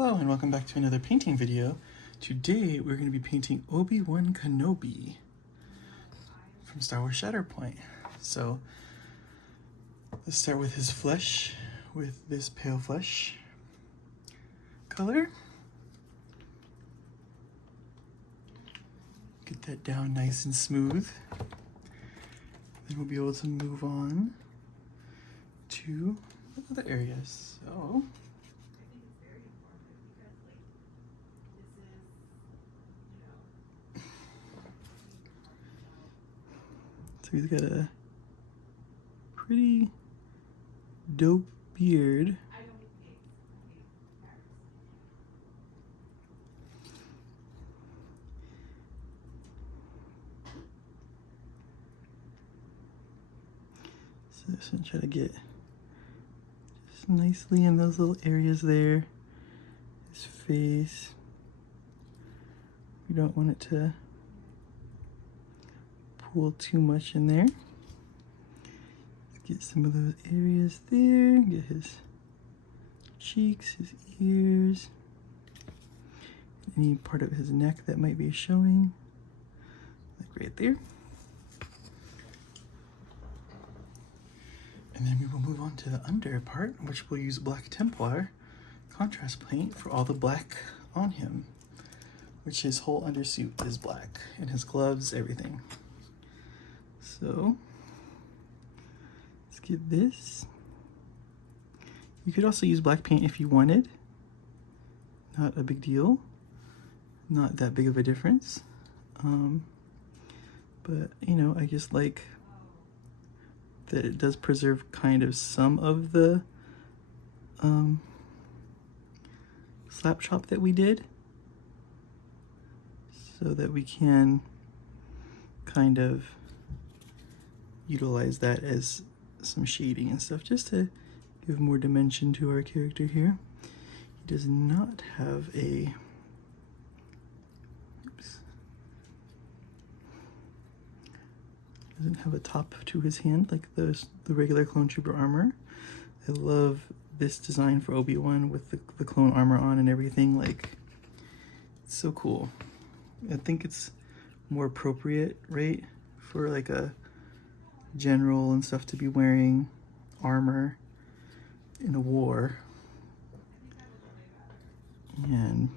Hello and welcome back to another painting video. Today we're going to be painting Obi-Wan Kenobi from Star Wars Shatterpoint. So let's start with his flesh with this pale flesh color. Get that down nice and smooth. Then we'll be able to move on to other areas. So he's got a pretty dope beard. So just gonna try to get just nicely in those little areas there. His face. We don't want it to pull too much in there. Let's get some of those areas there. Get his cheeks, his ears, any part of his neck that might be showing, like right there. And then we will move on to the under part, which we'll use black Templar contrast paint for all the black on him, which his whole undersuit is black, and his gloves, everything. So let's get this. You could also use black paint if you wanted. Not a big deal. Not that big of a difference. But you know, I just like that it does preserve kind of some of the slap chop that we did, so that we can kind of utilize that as some shading and stuff, just to give more dimension to our character here. He does not have a doesn't have a top to his hand like the regular clone trooper armor. I love this design for Obi-Wan with the clone armor on and everything. Like, it's so cool. I think it's more appropriate, right, for like a general and stuff to be wearing armor in a war. And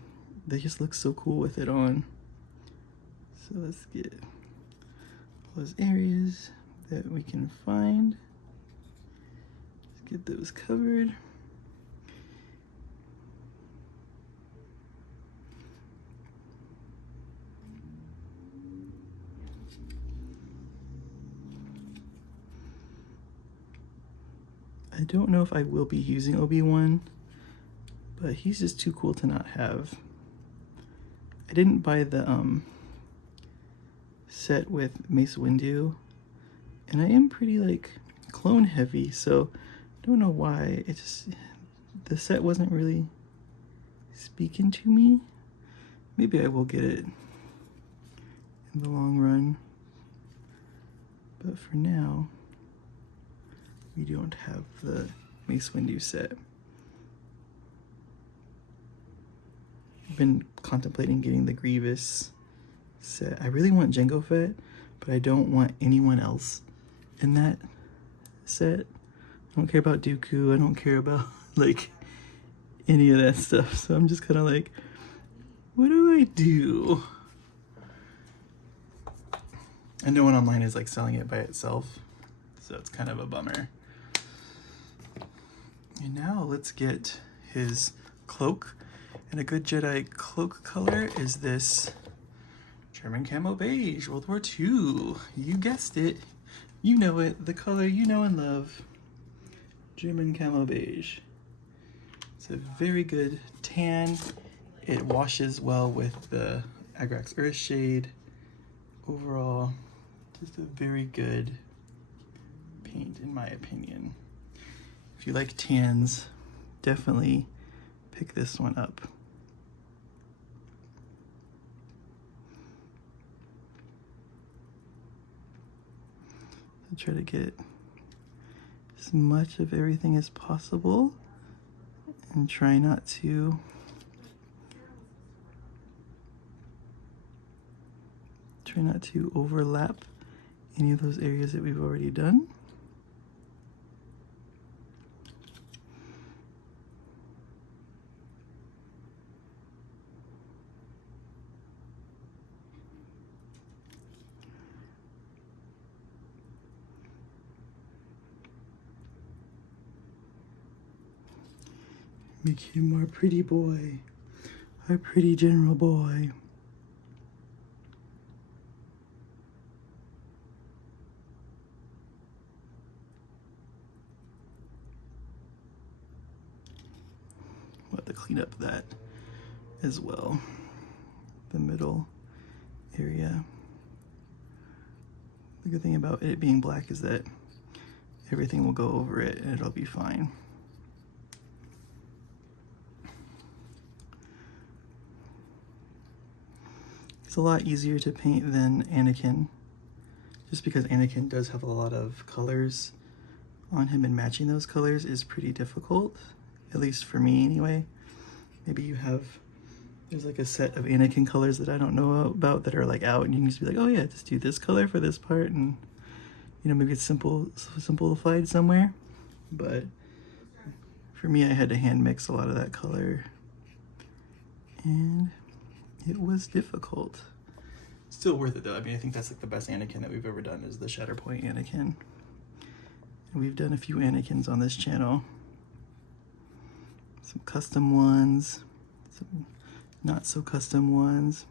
they just look so cool with it on. So let's get those areas that we can find. Let's get those covered. I don't know if I will be using Obi-Wan, but he's just too cool to not have. I didn't buy the set with Mace Windu, and I am pretty like clone heavy, so I don't know why it just, the set wasn't really speaking to me. Maybe I will get it in the long run, but for now we don't have the Mace Windu set. I've been contemplating getting the Grievous set. I really want Jango Fett, but I don't want anyone else in that set. I don't care about Dooku. I don't care about like any of that stuff. So I'm just kind of like, what do I do? And no one online is like selling it by itself, so it's kind of a bummer. And now let's get his cloak. And a good Jedi cloak color is this German camo beige, World War II. You guessed it. You know it. The color you know and love. German camo beige. It's a very good tan. It washes well with the Agrax Earth shade. Overall, just a very good paint in my opinion. If you like tans, definitely pick this one up. I try to get as much of everything as possible and try not to Try not to overlap any of those areas that we've already done. Make him our pretty boy, our pretty general boy. We'll have to clean up that as well, the middle area. The good thing about it being black is that everything will go over it and it'll be fine. It's a lot easier to paint than Anakin, just because Anakin does have a lot of colors on him, and matching those colors is pretty difficult, at least for me anyway. Maybe there's like a set of Anakin colors that I don't know about that are like out, and you can just be like, oh yeah, just do this color for this part, and you know, maybe it's simplified somewhere. But for me, I had to hand mix a lot of that color, and it was difficult. Still worth it though. I mean, I think that's like the best Anakin that we've ever done is the Shatterpoint Anakin. And we've done a few Anakins on this channel. Some custom ones, some not so custom ones.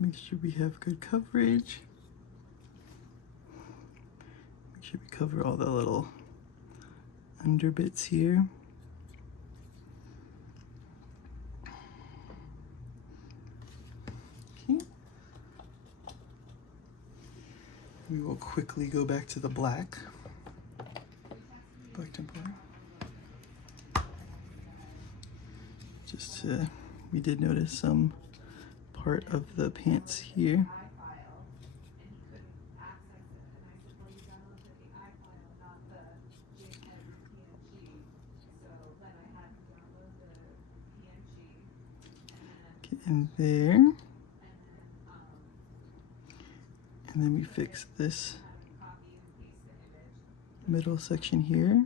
Make sure we have good coverage. Make sure we cover all the little under bits here. Okay. We will quickly go back to the black. Black Templar. We did notice some part of the pants here. Get in there. And then we fix this middle section here.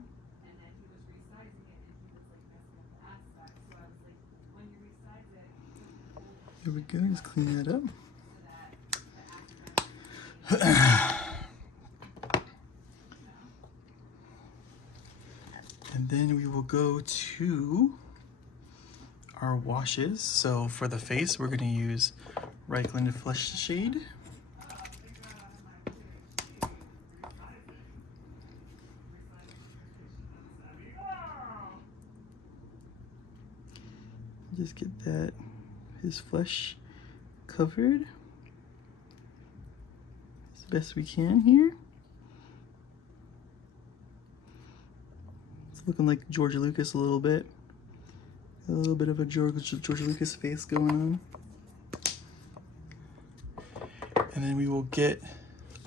There we go, just clean that up. And then we will go to our washes. So for the face, we're gonna use Reichland Flesh Shade. Just get his flesh covered as best we can here. It's looking like George Lucas a little bit. A little bit of a George Lucas face going on. And then we will get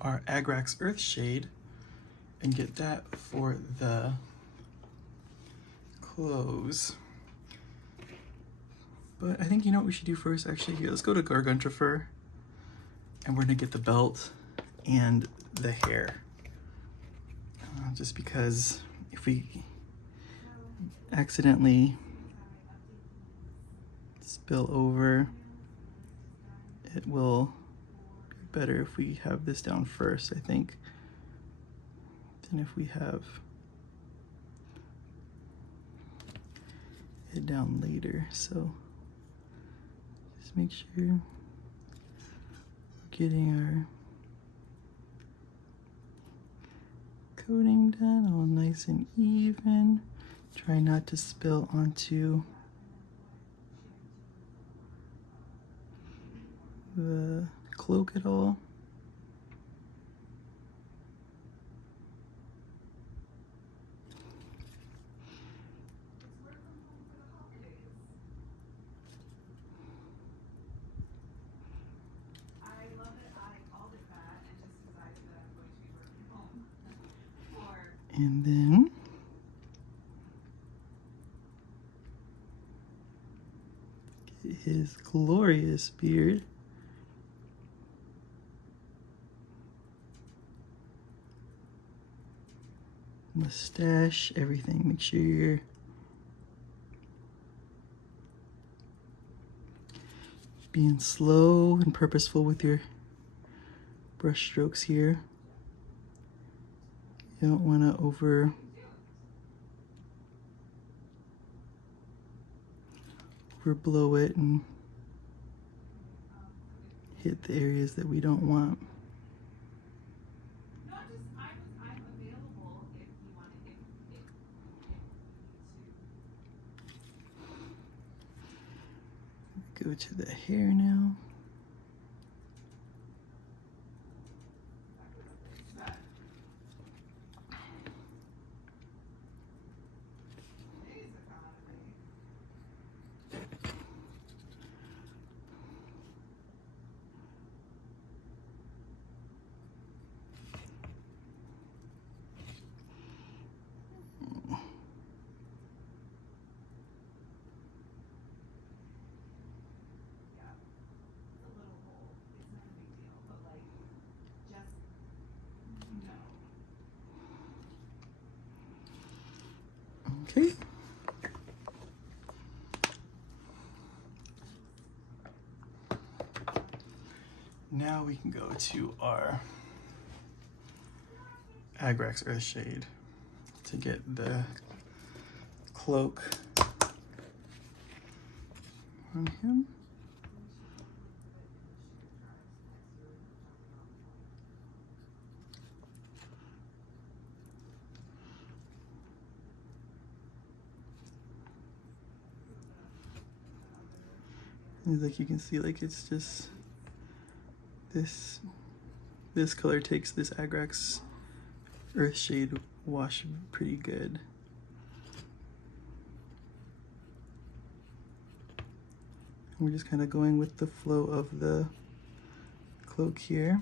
our Agrax Earth Shade and get that for the clothes. But I think you know what we should do first, actually. Here, let's go to Garganta Fur, and we're gonna get the belt and the hair. Just because if we accidentally spill over, it will be better if we have this down first, I think, than if we have it down later. So just make sure we're getting our coating done all nice and even. Try not to spill onto the cloak at all. And then get his glorious beard. Mustache, everything. Make sure you're being slow and purposeful with your brush strokes here. You don't want to overblow it and hit the areas that we don't want. Go to the hair now. Okay. Now we can go to our Agrax Earthshade to get the cloak on him. And like you can see, like it's just this color takes this Agrax Earthshade wash pretty good. We're just kind of going with the flow of the cloak here.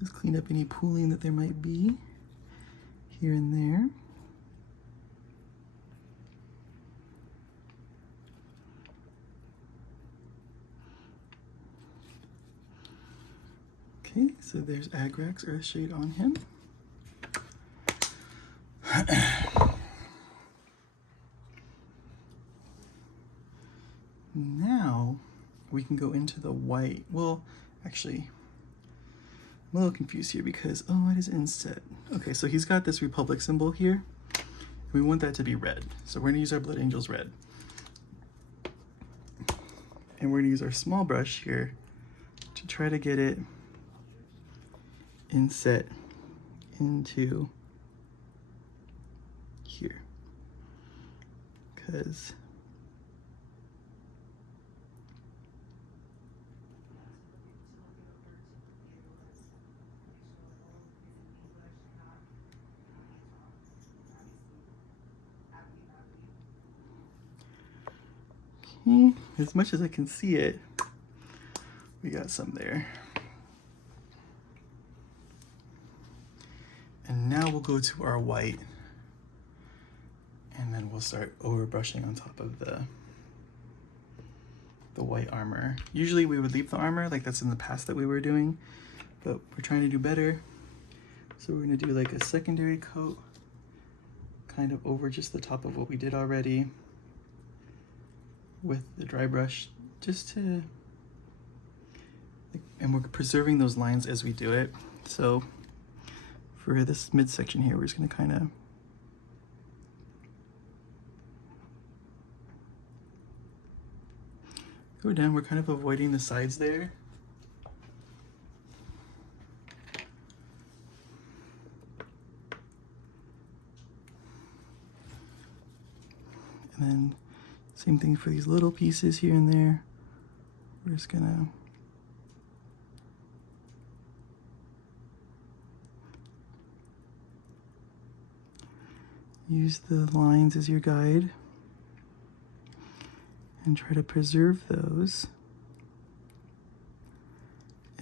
Just clean up any pooling that there might be here and there. Okay, so there's Agrax Earthshade on him. Now we can go into the white. Well, actually, I'm a little confused here because, oh, it is inset. Okay, so he's got this Republic symbol here. We want that to be red. So we're gonna use our Blood Angels red. And we're gonna use our small brush here to try to get it inset into here. Because as much as I can see it, we got some there. And now we'll go to our white, and then we'll start over brushing on top of the white armor. Usually we would leave the armor, like that's in the past that we were doing, but we're trying to do better. So we're gonna do like a secondary coat, kind of over just the top of what we did already with the dry brush, just to, and we're preserving those lines as we do it. So for this midsection here, we're just gonna kind of go down. We're kind of avoiding the sides there. And then same thing for these little pieces here and there. We're just gonna use the lines as your guide and try to preserve those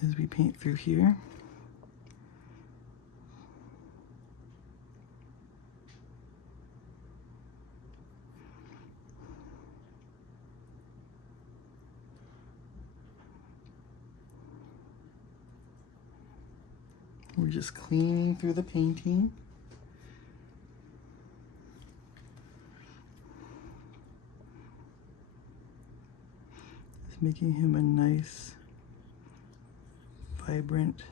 as we paint through here. We're just cleaning through the painting. Just making him a nice, vibrant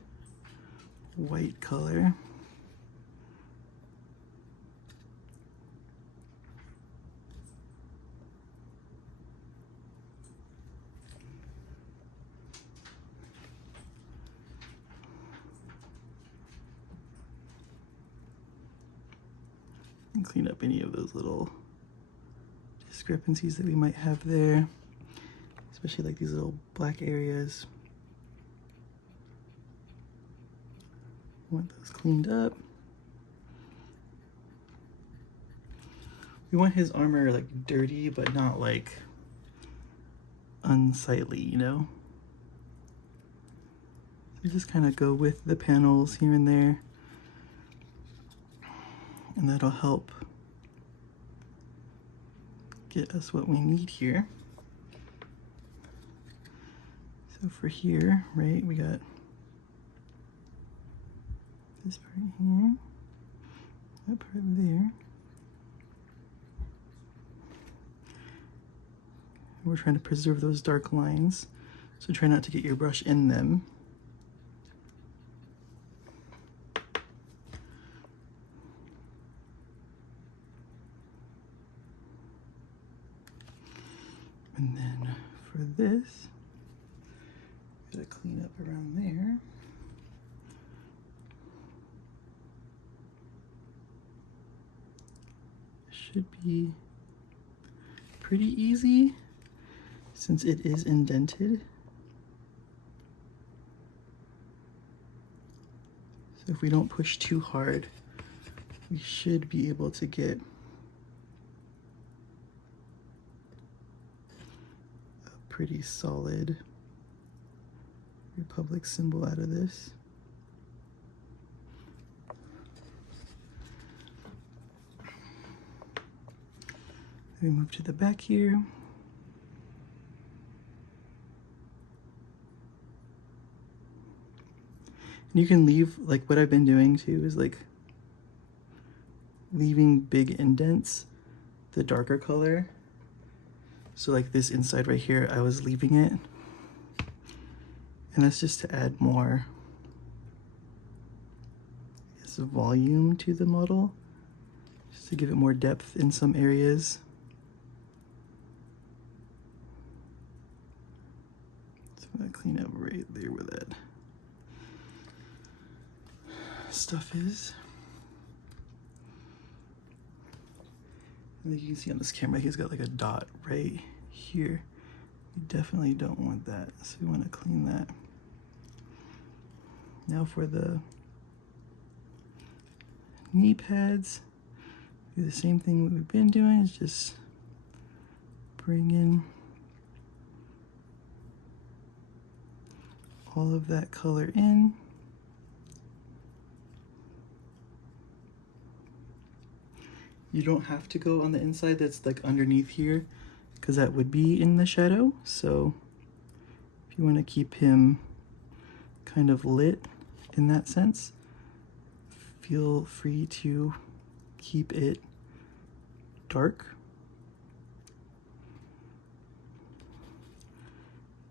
white color. And clean up any of those little discrepancies that we might have there, especially like these little black areas. Want those cleaned up. We want his armor like dirty, but not like unsightly, you know? So just kind of go with the panels here and there, and that'll help get us what we need here. So for here, right, we got this part here, that part there. We're trying to preserve those dark lines, so try not to get your brush in them. And then for this, gotta clean up around there. Should be pretty easy since it is indented. So if we don't push too hard, we should be able to get a pretty solid Republic symbol out of this. Then we move to the back here. And you can leave, like what I've been doing too, is like leaving big indents the darker color. So like this inside right here, I was leaving it. And that's just to add more, I guess, volume to the model, just to give it more depth in some areas. So I'm gonna clean up right there where that stuff is. And like you can see on this camera, he's got like a dot right here. We definitely don't want that, so we want to clean that. Now for the knee pads, do the same thing that we've been doing, is just bring in all of that color in. You don't have to go on the inside that's like underneath here, because that would be in the shadow. So if you want to keep him kind of lit in that sense, feel free to keep it dark.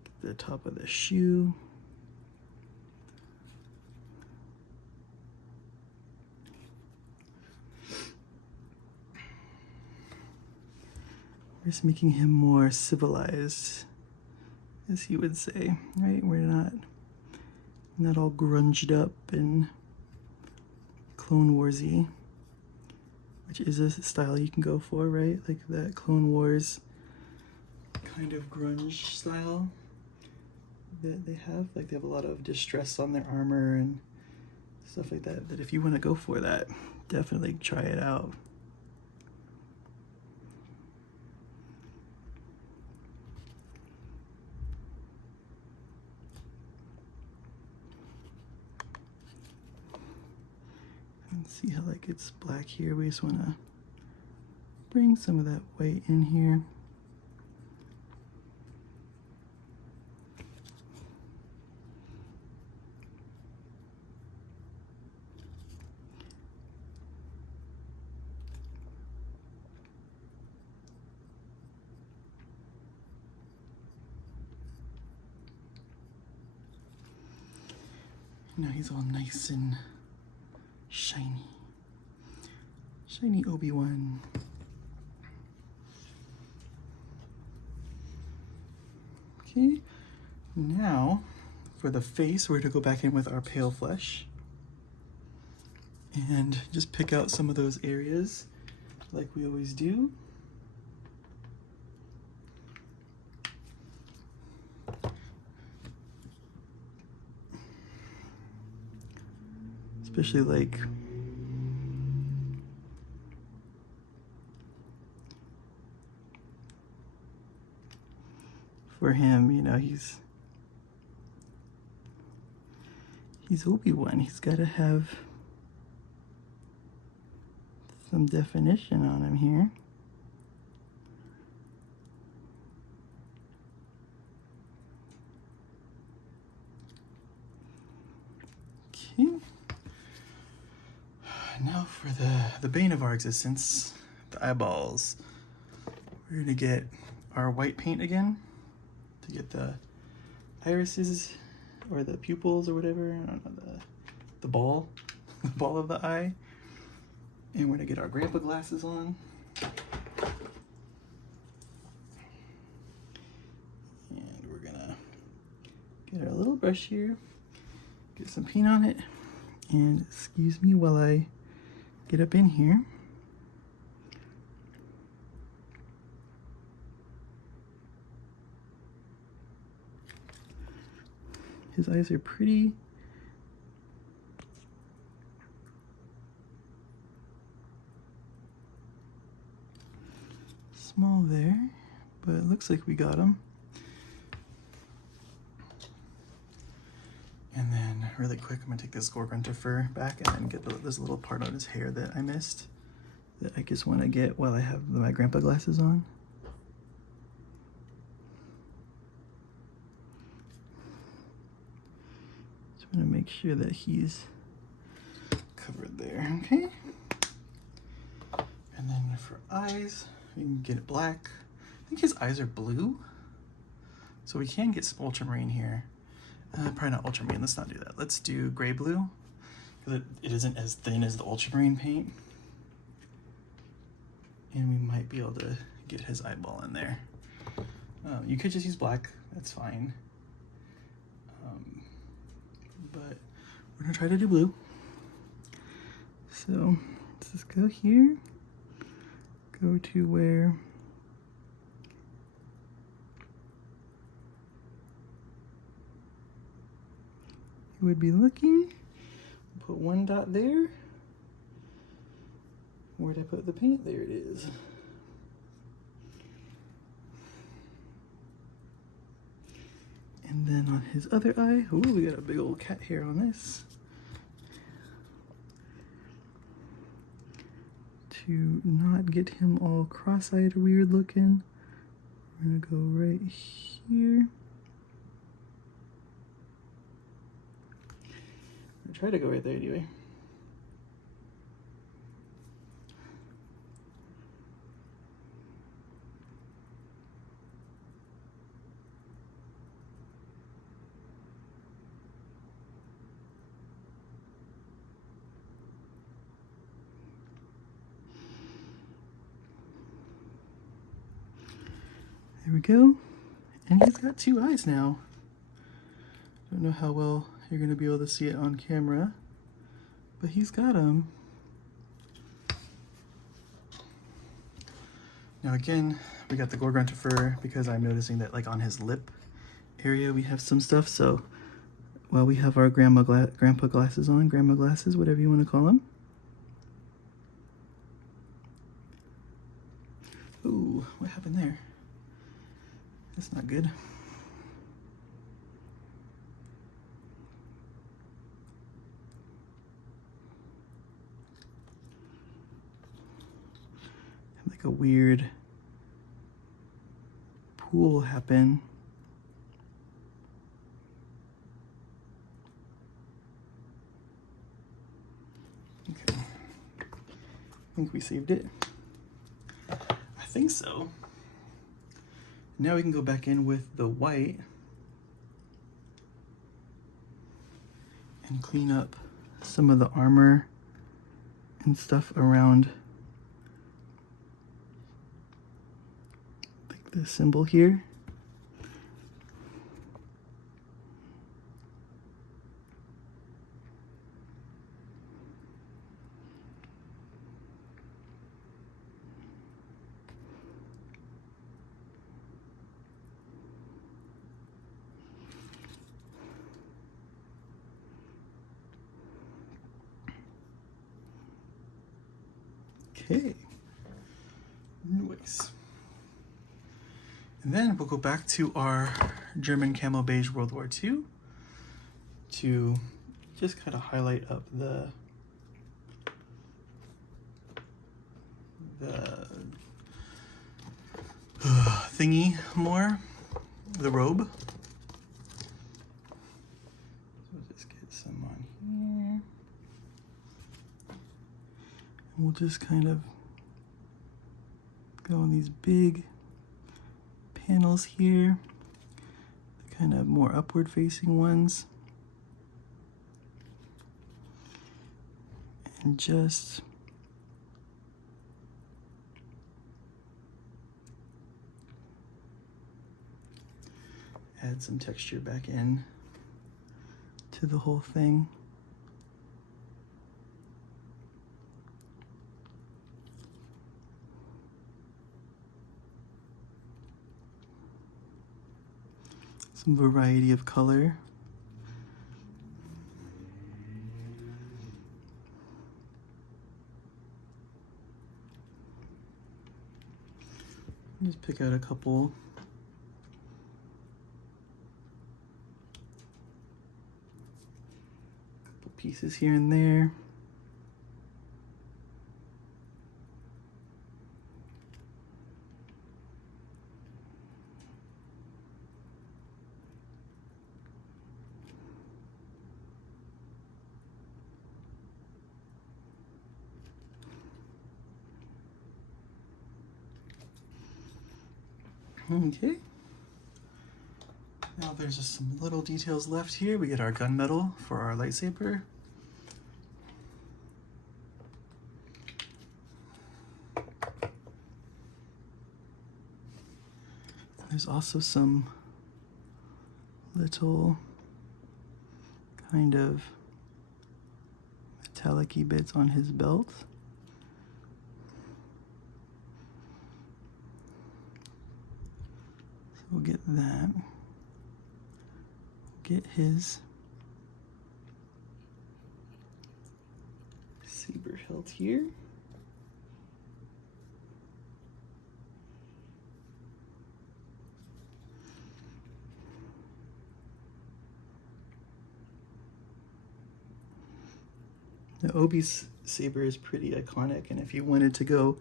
Get the top of the shoe. We're just making him more civilized, as he would say, right? We're not all grunged up and Clone Warsy, which is a style you can go for, right? Like that Clone Wars kind of grunge style that they have. Like they have a lot of distress on their armor and stuff like that. That if you want to go for that, definitely try it out. And see how like it's black here? We just want to bring some of that white in here. Now he's all nice and shiny. Shiny Obi-Wan. Okay, now for the face, we're going to go back in with our pale flesh and just pick out some of those areas like we always do. Especially like for him, you know, he's Obi-Wan. He's got to have some definition on him here. Okay. Now for the bane of our existence, the eyeballs. We're gonna get our white paint again to get the irises or the pupils or whatever. I don't know, the ball, the ball of the eye. And we're gonna get our grandpa glasses on. And we're gonna get our little brush here, get some paint on it, and excuse me while I get up in here. His eyes are pretty small there, but it looks like we got him. And then really quick, I'm gonna take this Gorgonta fur back and then get this little part on his hair that I missed, that I just wanna get while I have my grandpa glasses on. Just wanna make sure that he's covered there, okay? And then for eyes, we can get it black. I think his eyes are blue, so we can get some ultramarine here. Probably not ultramarine, let's not do that. Let's do gray blue, because it isn't as thin as the ultramarine paint. And we might be able to get his eyeball in there. You could just use black, that's fine. But we're gonna try to do blue. So let's just go here, go to where you would be looking, put one dot there. Where'd I put the paint? There it is. And then on his other eye, ooh, we got a big old cat hair on this. To not get him all cross-eyed or weird looking, we're gonna go right here. I try to go right there anyway. There we go. And he's got two eyes now. Don't know how well you're gonna be able to see it on camera, but he's got them. Now again, we got the Gorgonta fur because I'm noticing that like on his lip area we have some stuff. So while we have our grandpa glasses on, grandma glasses, whatever you want to call them. Ooh, what happened there? That's not good. like a weird pool happen. Okay, I think we saved it. I think so. Now we can go back in with the white and clean up some of the armor and stuff around like the symbol here. Okay, nice. And then we'll go back to our German Camo Beige World War II to just kind of highlight up the thingy more, the robe. So we'll just get some on here. We'll just kind of go on these big panels here, the kind of more upward facing ones, and just add some texture back in to the whole thing. Some variety of color. Just pick out a couple pieces here and there. Okay. Now there's just some little details left here. We get our gunmetal for our lightsaber. There's also some little kind of metallic-y bits on his belt. So we'll get that. Get his saber hilt here. The Obi's saber is pretty iconic, and if you wanted to go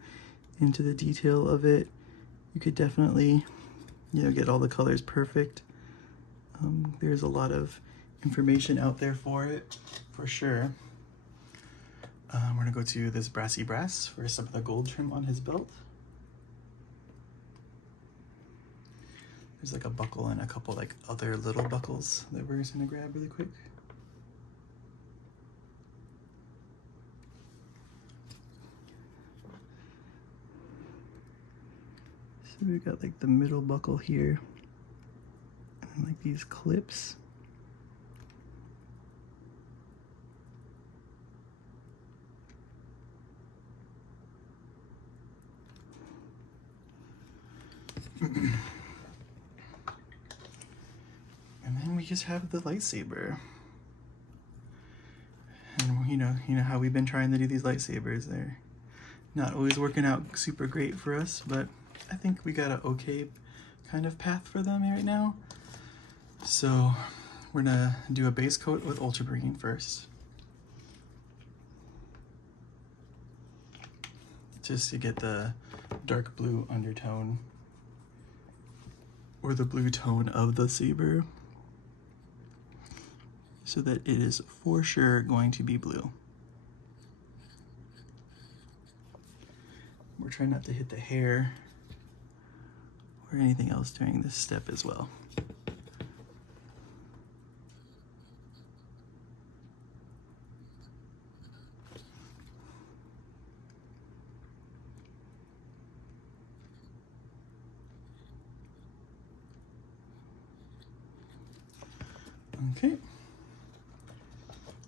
into the detail of it, you could definitely, get all the colors perfect. There's a lot of information out there for it, for sure. We're gonna go to this brassy brass for some of the gold trim on his belt. There's like a buckle and a couple like other little buckles that we're just gonna grab really quick. So we've got like the middle buckle here, and like these clips. And then we just have the lightsaber. And you know how we've been trying to do these lightsabers. They're not always working out super great for us, but I think we got an okay kind of path for them right now. So we're gonna do a base coat with ultramarine first, just to get the dark blue undertone or the blue tone of the saber, so that it is for sure going to be blue. We're trying not to hit the hair or anything else during this step as well. Okay,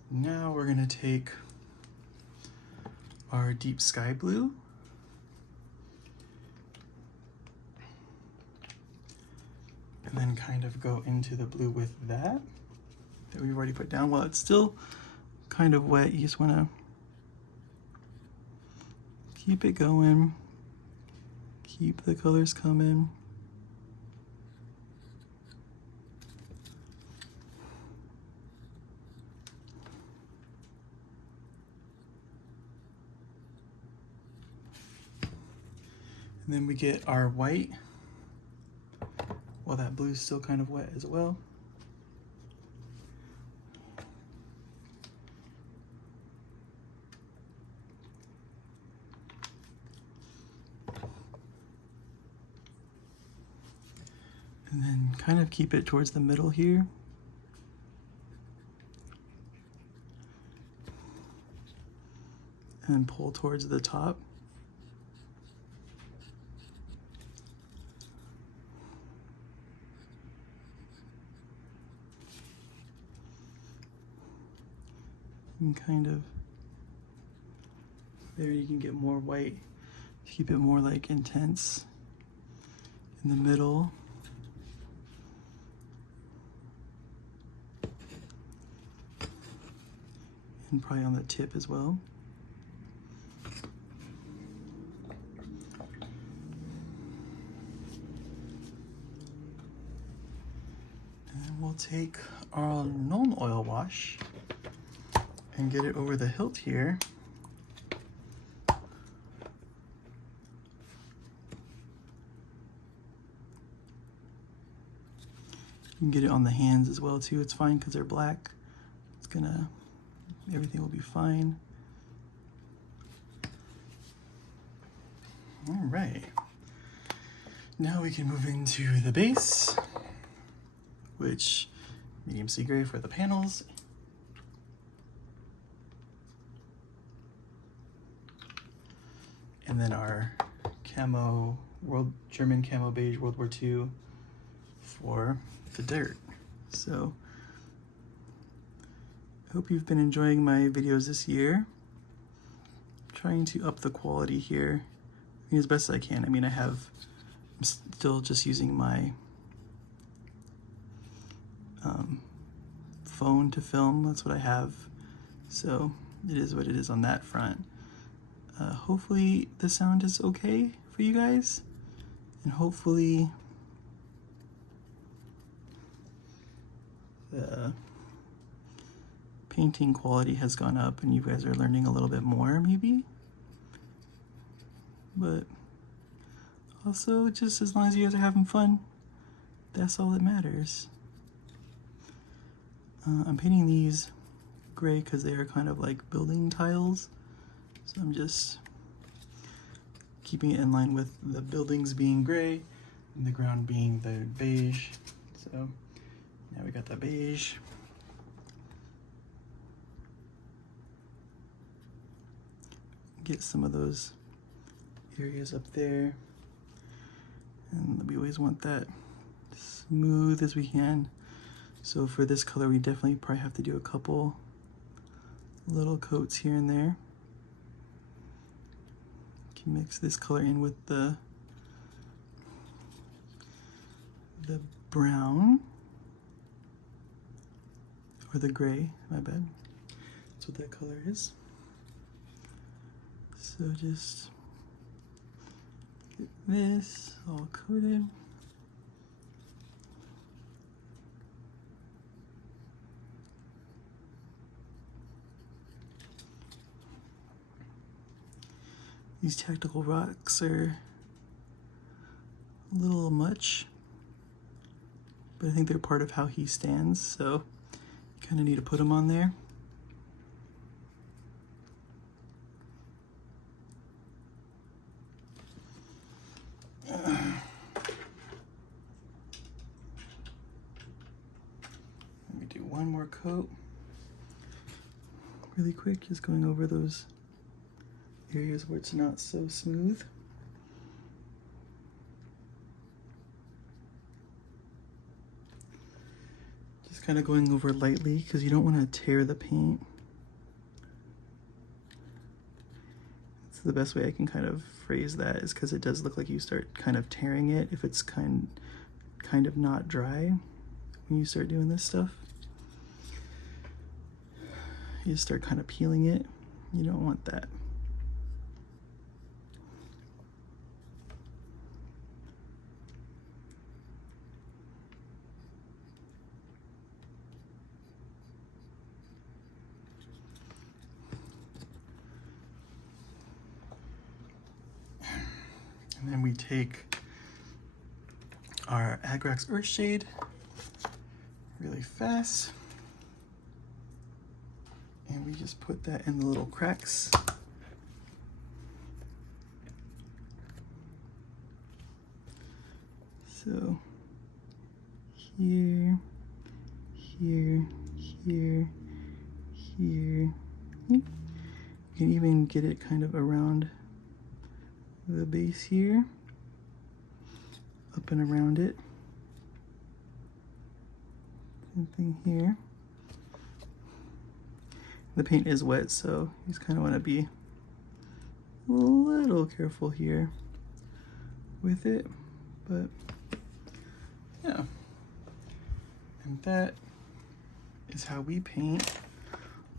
now we're gonna take our deep sky blue and then kind of go into the blue with that we've already put down. While it's still kind of wet, you just wanna keep it going, keep the colors coming. And then we get our white, while that blue is still kind of wet as well. And then kind of keep it towards the middle here. And pull towards the top. And kind of there you can get more white, keep it more like intense in the middle. And probably on the tip as well. And then we'll take our non-oil wash and get it over the hilt here. You can get it on the hands as well too. It's fine because they're black. Everything will be fine. All right. Now we can move into the base, which medium sea gray for the panels. And then our camo, German camo beige World War II for the dirt. So I hope you've been enjoying my videos this year. I'm trying to up the quality here as best as I can. I mean, I'm still just using my phone to film. That's what I have. So it is what it is on that front. Hopefully the sound is okay for you guys, and hopefully the painting quality has gone up and you guys are learning a little bit more maybe. But also, just as long as you guys are having fun, that's all that matters. I'm painting these gray because they are kind of like building tiles. So I'm just keeping it in line with the buildings being gray and the ground being the beige. So now we got the beige. Get some of those areas up there. And we always want that smooth as we can. So for this color, we definitely probably have to do a couple little coats here and there. Can mix this color in with the brown, or the gray, my bad. That's what that color is. So just get this all coated. These tactical rocks are a little much, but I think they're part of how he stands, so you kind of need to put them on there. Let me do one more coat really quick, just going over those areas where it's not so smooth. Just kind of going over lightly because you don't want to tear the paint. It's the best way I can kind of phrase that, is because it does look like you start kind of tearing it if it's kind of not dry when you start doing this stuff. You start kind of peeling it. You don't want that. And then we take our Agrax Earthshade really fast, and we just put that in the little cracks. So here, here, here, here. You can even get it kind of around the base here, up and around it. Same thing here. The paint is wet, so you just kind of want to be a little careful here with it, but yeah. And that is how we paint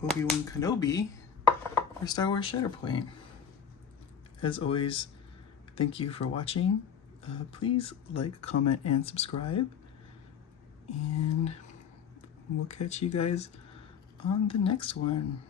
Obi-Wan Kenobi for Star Wars Shatterpoint. As always, thank you for watching. Please like, comment, and subscribe. And we'll catch you guys on the next one.